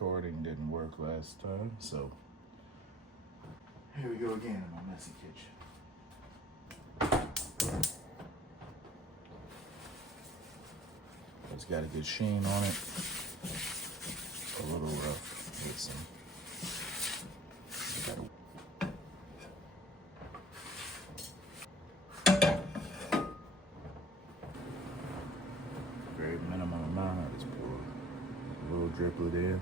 recording didn't work last time, so here we go again in my messy kitchen. It's got a good sheen on it. A little rough with some. Very minimum amount. I just pour a little driplet in.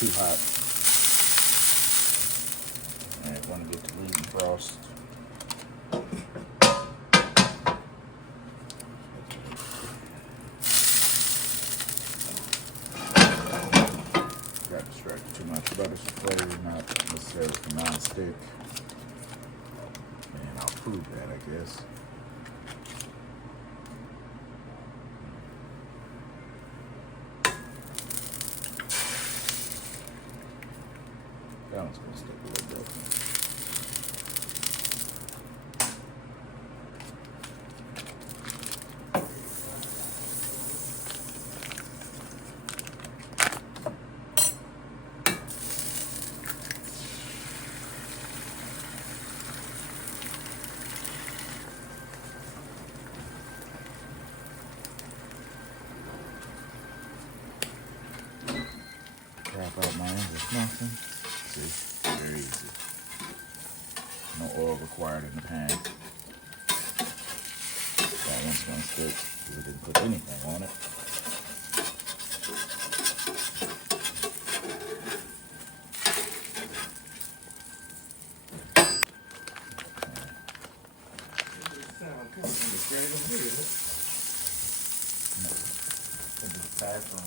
Too hot. I want to get to leading frost. Got distracted too much. Butter souffle, not necessarily for non-stick. And I'll prove that, I guess. That one's gonna stick a little bit. Wrap out my English muffin. See, very easy. No oil required in the pan. That one's gonna stick because I didn't put anything on it.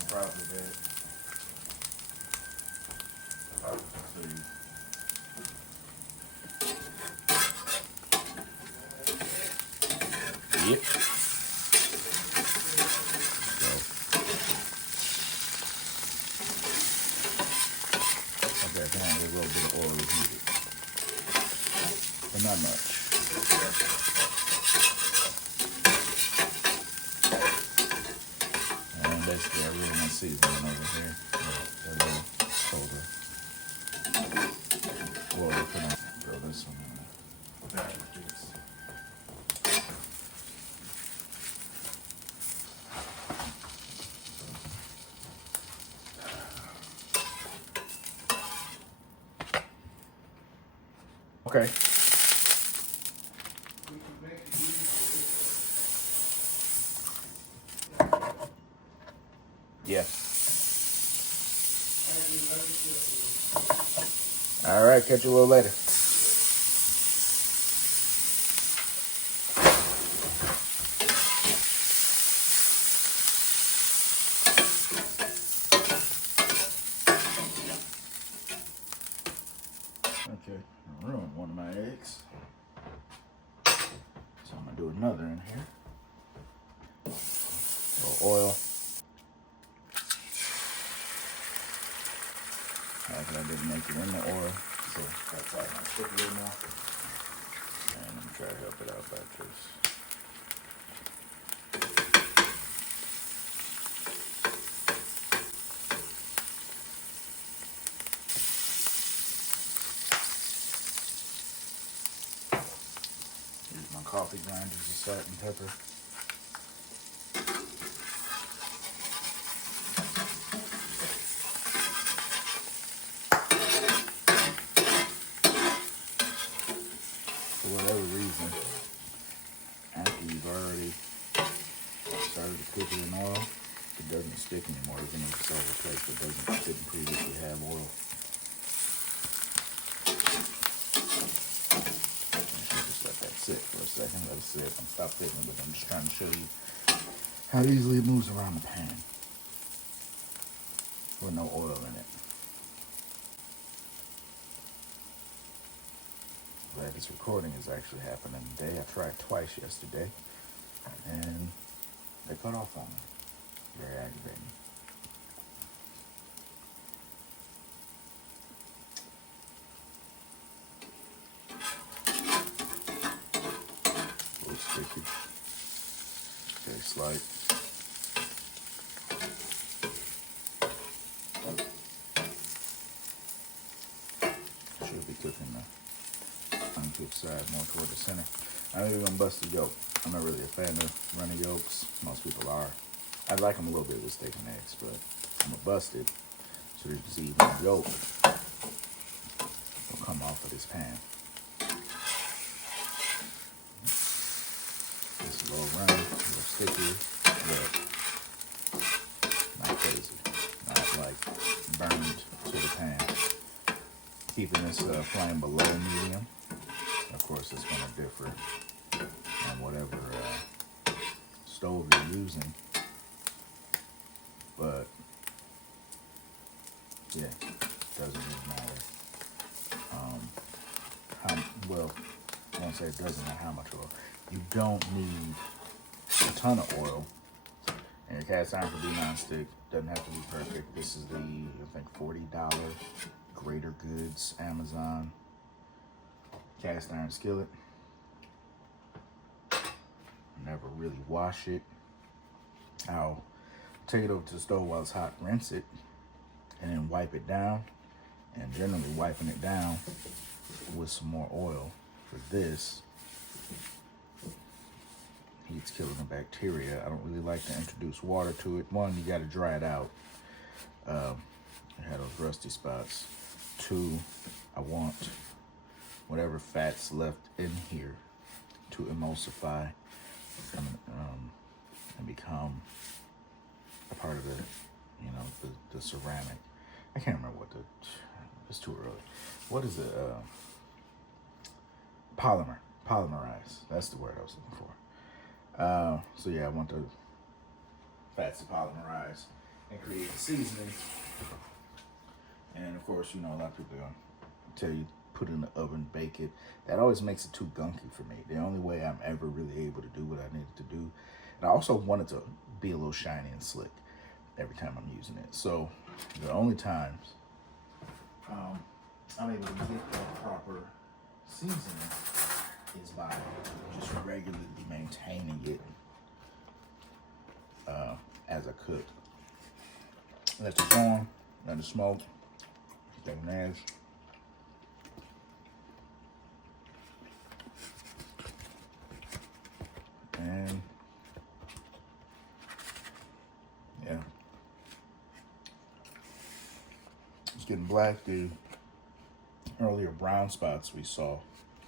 Probably did. Yep. So. Okay, come on, a little bit of oil is needed. But not much. And basically I really want seasoning over here. A little colder. Well, we're gonna throw this one in there. That is. Okay. Yeah. All right, catch you a little later. Okay, I ruined one of my eggs. So I'm gonna do another in here. A little oil. I didn't make it in the oil, so that's why I'm stick a little more. And I'm gonna try to help it out by this. Use my coffee grinder to salt and pepper. For whatever reason, after you've already started to cook it in oil, it doesn't stick anymore, even if it's over a place that didn't previously have oil. Sit for a second, let it sit. I'm stop fiddling with it. I'm just trying to show you how easily it moves around the pan. with no oil in it. Glad this recording is actually happening today. I tried twice yesterday, and they cut off on me. Very aggravating. A little sticky. Very slight. Should be cooking the uncooked side more toward the center. I'm even gonna bust the yolk. I'm not really a fan of runny yolks. Most people are. I like them a little bit with steak and eggs, but I'm gonna bust it so that you see even the yolk will come off of this pan. It's a little runny, a little sticky, but not crazy. Not like burned to the pan. Keeping this flame below medium. Of course, it's going to differ on whatever stove you're using. But, yeah, doesn't really matter. Well, I won't say it doesn't matter how much oil. You don't need a ton of oil. And your cast iron can be nonstick. Doesn't have to be perfect. This is the, I think, $40 Greater Goods Amazon cast iron skillet. Never really wash it. I'll take it over to the stove while it's hot, rinse it, and then wipe it down. And generally wiping it down with some more oil for this heat's killing the bacteria. I don't really like to introduce water to it. One, you got to dry it out. I had those rusty spots. Two, I want whatever fat's left in here to emulsify and become a part of the ceramic. I can't remember what it's too early. What is it? Polymerize. That's the word I was looking for. So yeah, I want the fats to polymerize and create the seasoning. And of course, a lot of people are gonna tell you put it in the oven, bake it. That always makes it too gunky for me. The only way I'm ever really able to do what I needed to do. And I also want it to be a little shiny and slick every time I'm using it. So the only times I'm able to get that proper seasoning is by just regularly maintaining it as I cook. Let it go on, let it smoke, steak and eggs. And yeah, it's getting black. The earlier brown spots we saw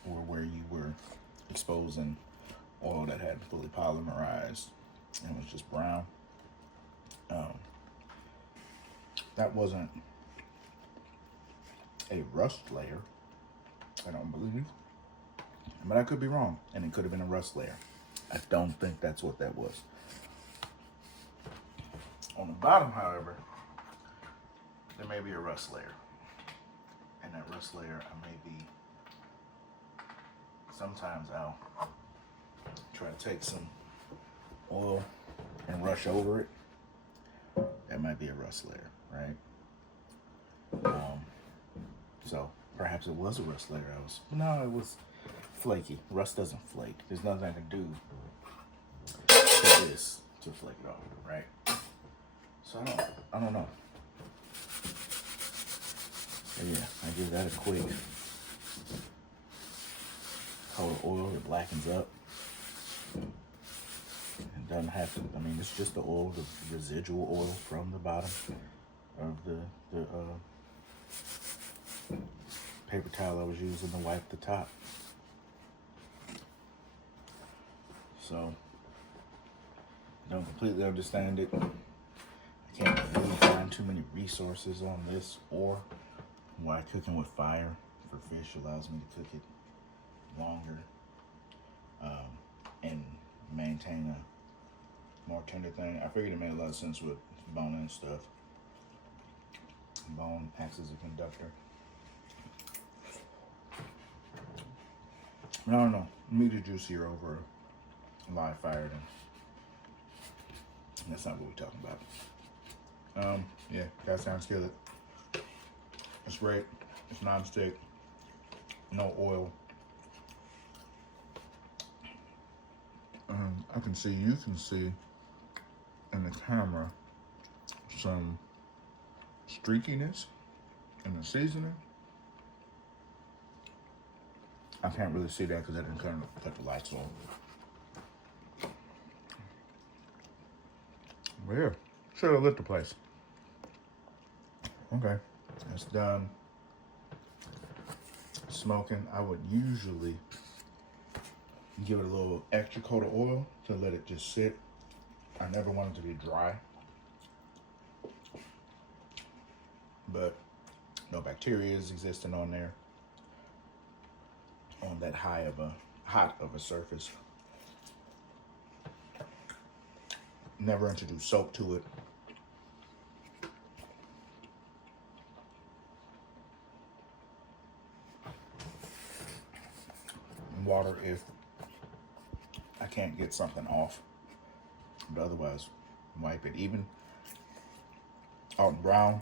were where you were exposing oil that hadn't fully polymerized and was just brown. That wasn't a rust layer, I don't believe, but I could be wrong, and it could have been a rust layer. I don't think that's what that was. On the bottom, however, there may be a rust layer. And that rust layer, sometimes I'll try to take some oil and rush over it. That might be a rust layer, right? So perhaps it was a rust layer. No, it was flaky. Rust doesn't flake. There's nothing I can do to this to flake it off, right? So I don't know. But yeah, I give that a quick coat of oil. It blackens up. It doesn't have to. It's just the oil, the residual oil from the bottom of the paper towel I was using to wipe the top. So, I don't completely understand it. I can't really find too many resources on this or why cooking with fire for fish allows me to cook it longer and maintain a more tender thing. I figured it made a lot of sense with bone and stuff. Bone acts as a conductor. I don't know. Meat is juicier over live fire than. That's not what we're talking about. Yeah, cast iron skillet. It's great. It's non-stick. No oil. I can see, you can see in the camera some streakiness in the seasoning. I can't really see that because I didn't cut the lights on. But yeah, should have lit the place. Okay, it's done smoking. I would usually give it a little extra coat of oil to let it just sit. I never want it to be dry. But no bacteria is existing on there, on that hot of a surface. Never introduce soap to it. And water if I can't get something off, but otherwise wipe it. Even Alton Brown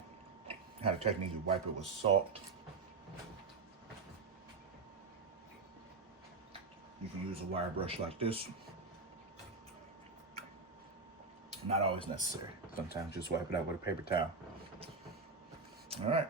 had a technique to wipe it with salt. You can use a wire brush like this. Not always necessary. Sometimes just wipe it out with a paper towel. All right.